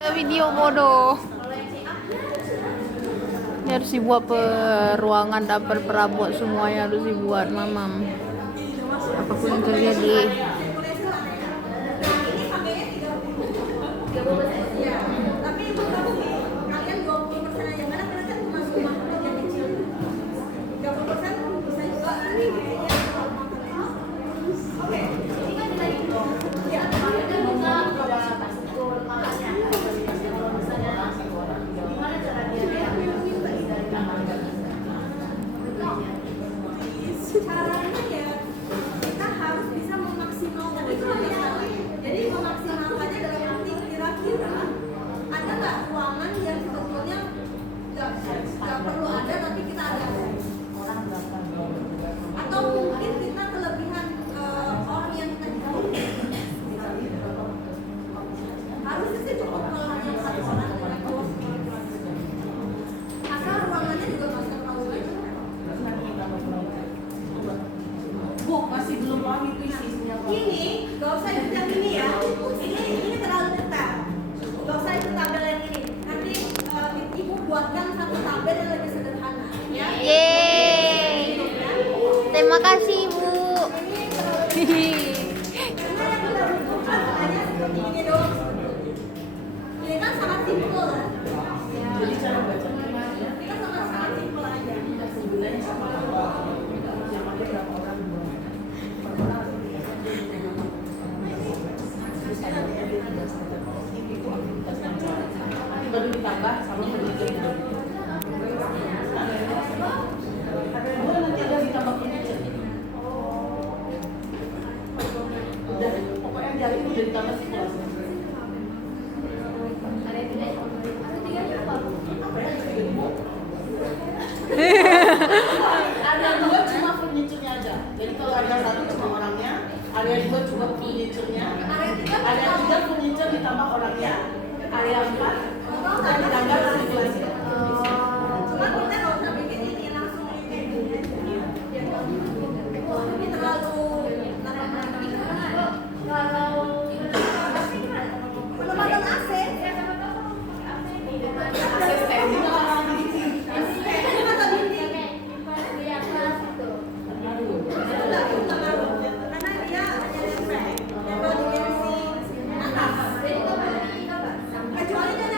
Video bodoh. Ini harus dibuat peruangan dapur perabot semuanya harus dibuat mamam. Apapun yang terjadi. Caranya ya kita harus bisa memaksimalkan itu ya. Jadi memaksimalkannya dalam arti kira-kira ada nggak ruangan yang sebetulnya nggak perlu ada tapi kita ada, atau mungkin kita kelebihan orang yang kita jauh. Harusnya sih cukup kalau hanya satu orang dengan dua asal ruangannya juga nggak usah terlalu banyak. Bu, masih belum paham itu isinya. Ini, gak usah ikut yang ini ya. Ini terlalu detail. Gak usah ikut tabel yang ini. Nanti ibu buatkan satu tabel yang lebih sederhana. Ya. Yeay. Terima kasih Ibu. Karena yang kita butuhkan hanya seperti ini doang. Ini kan sangat simpel kan? Jadi cara baca kita sangat simpel aja. Sebenarnya sama yang pakai berapa orang? Baru ditambah sama furniture. Nanti ada ditambah furniture. Udah, pokoknya jari itu udah ditambah sirkulasi. Ada dua cuma furniture-nya aja. Jadi kalau ada satu cuma orangnya, ada dua cuma furniture-nya, ada tiga furniture ditambah orangnya, area 4 dan ditambah sirkulasi. Cuma kita nggak usah bikin ini langsung ini terlalu pelembaran AC. Kecuali dia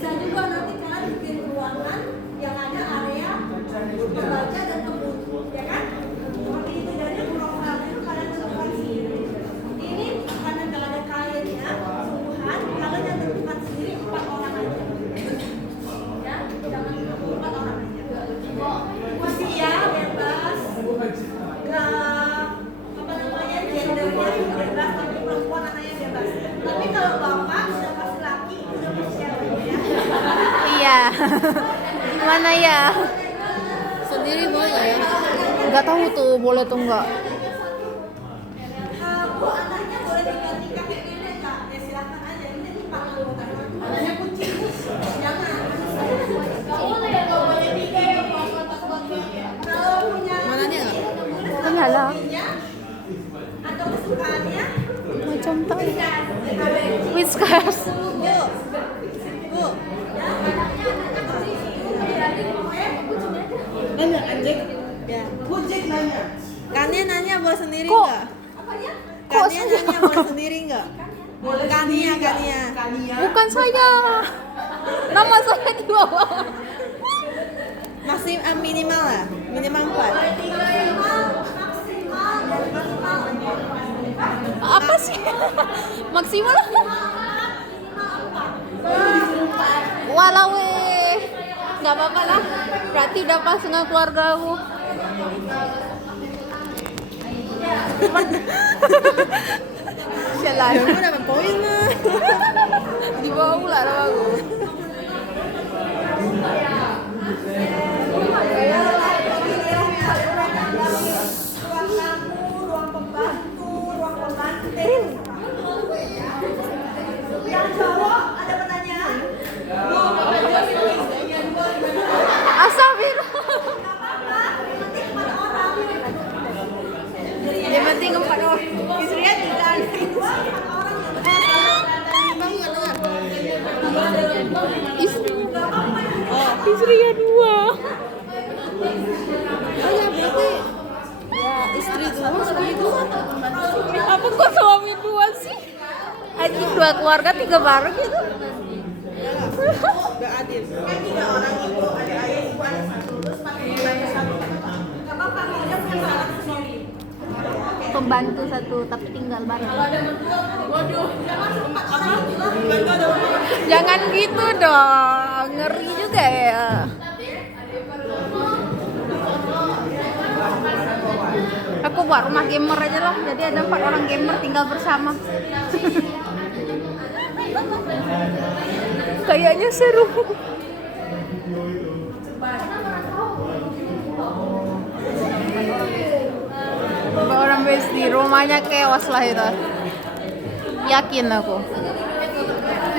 Bisa juga nanti kalian bikin ruangan yang ada area membaca dan kebun, ya kan? Seperti itu, jadi programnya itu kalian tentukan sendiri. Ini karena kalau ada kliennya, sungguhan kalian yang tentukan sendiri 4 orang aja. Ya, jangan 4 orang aja. Usia bebas, apa namanya, gendernya juga bebas, tapi perempuan anaknya bebas. Tapi kalau bapak sudah pasti laki, udah berusia ya. Iya. Gimana ya? Sendiri boleh nggak ya? Nggak tahu tuh boleh tuh nggak. Bu, anaknya boleh diganti kakek nenek nggak? Ya silakan aja. Ini 4 anggota. Anaknya kucing. Jangan. Kalau boleh 3 ya, kalau punya Mananya nggak? Punya lah. punya atau kesukaannya Macam tahu. ABC. Whiskas. Bu, Nanya anjing. ya. Kucing nanya. Kania nanya boleh sendiri Kok? nggak? Apanya? Kania nanya boleh sendiri nggak? Boleh Kania, sendiri nggak? Kania. Kania. Bukan saya. Nama saya di bawah. Minimal lah, minimal 4. Apa sih? Maksimal. Walau nggak apa-apa lah. Berarti udah pas dengan keluarga aku. Sialan. Kamu dapat poin lah. Di bawah pula nama aku. Ruang tamu, ruang pembantu, ruang pengantin. Yang cowok ada pertanyaan? Astagfirullah. Yang penting 4 orang. Istrinya 3. Istrinya. Istrinya 2. Oh ya berarti ya istri dulu, suami dulu. Apa kok suami 2 sih? Aji 2 keluarga 3 bareng gitu. Gak adil. Kan 3 orang ibu, ada ayah, ibu ada 1, terus pakai ayah 1. Gak apa-apa, maunya punya salah sendiri. Pembantu 1 tapi tinggal bareng. Jangan gitu dong. Ngeri juga ya. Aku buat rumah gamer aja lah. Jadi ada 4 orang gamer tinggal bersama. Kayaknya seru. Orang besti rumahnya kewas lah itu. Yakin aku.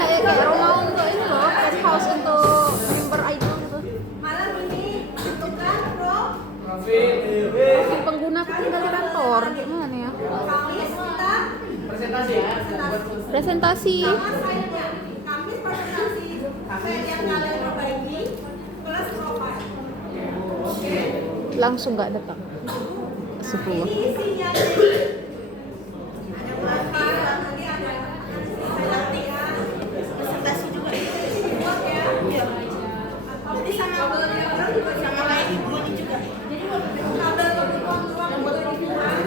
Kayak rumah untuk ini loh, guest house untuk member idol gitu. Malam ini tentukan bro, Pengguna aku tinggal di kantor. Gimana ya? Kamis kita Presentasi. sama site-nya. Kamis presentasi site yang kalian perbaiki plus profile. Oke. Langsung nggak datang. 10. Ini isinya jadi ada wifi, nanti ada latihan, presentasi juga ini buat ya. Jadi sama orang juga sama kayak ibu ini juga. Jadi kabel kebutuhan ruang juga dibuat.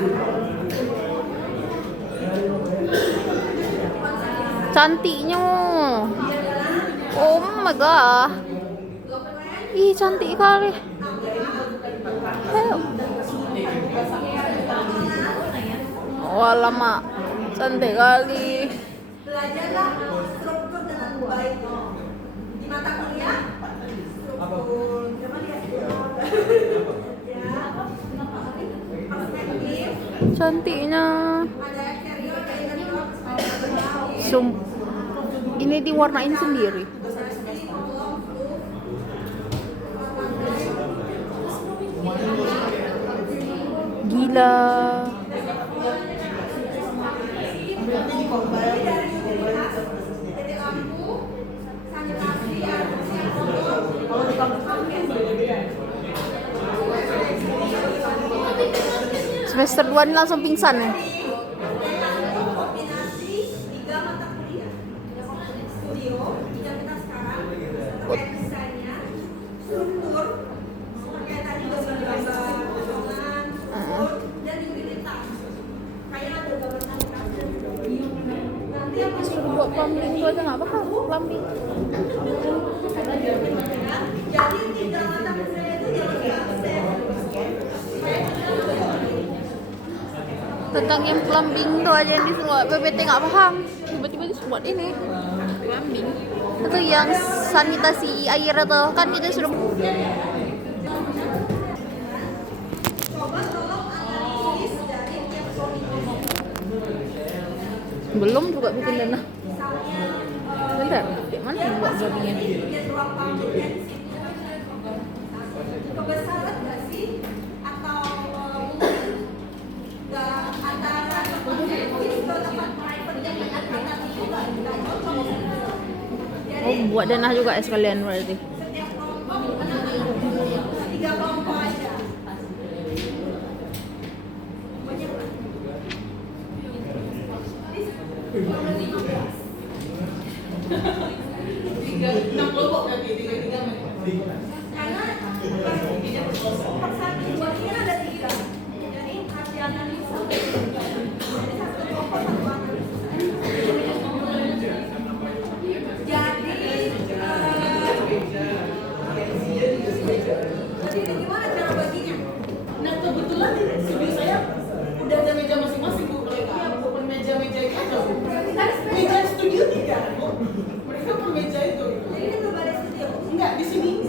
Cantiknya. Oh my god. Ih, cantik kali. Oh, lama. Cantik kali. Belajarlah struktur dengan baik. Di mata kuliah struktur. Coba lihat ya. Perspektif. Cantiknya. Ada eksterior, ada interior. Ini diwarnain sendiri. Gila. Titik lampu, sanitasi, air bersih, Kalau di kampus kan beda-beda. Semester 2 ini langsung pingsan ya. kombinasi 3 mata kuliah. Studio, yang kita sekarang, desainnya, struktur, kayak tadi gambar-gambar potongan, dan utilitas. Kayak ada gambar kanvas. Nanti apa sih? Buat plumbing itu aja nggak paham plumbing. Jadi tiga mata kuliah itu jangan diakses. Tentang yang plumbing tuh aja yang disuruh PPT nggak paham. Tiba-tiba disuruh buat ini plumbing. Itu yang sanitasi air itu kan kita sudah Coba tolong analisis dari tiap komite. belum juga bikin dana. Misalnya, Bentar, di mana yang buat zoomingnya? bikin ruang publiknya di sini. Kebesaran nggak sih? Atau mungkin nggak antara ini ke tempat private yang anak itu nggak cocok. Jadi Oh, buat denah juga ya sekalian berarti. setiap kelompok anak-anak 3 kelompok aja. Banyak lah. Enam kelompok berarti tiga Karena persatuannya ada 3. Jadi hasil analisa. Jadi satu kelompok satu analisa. Jadi ini gimana cara baginya? Nah kebetulan di studio saya udah ada meja masing-masing bu mereka. Open meja-meja itu aja bu. Meja studio tidak bu. Mereka per meja itu. Jadi ini belum ada studio. Enggak di sini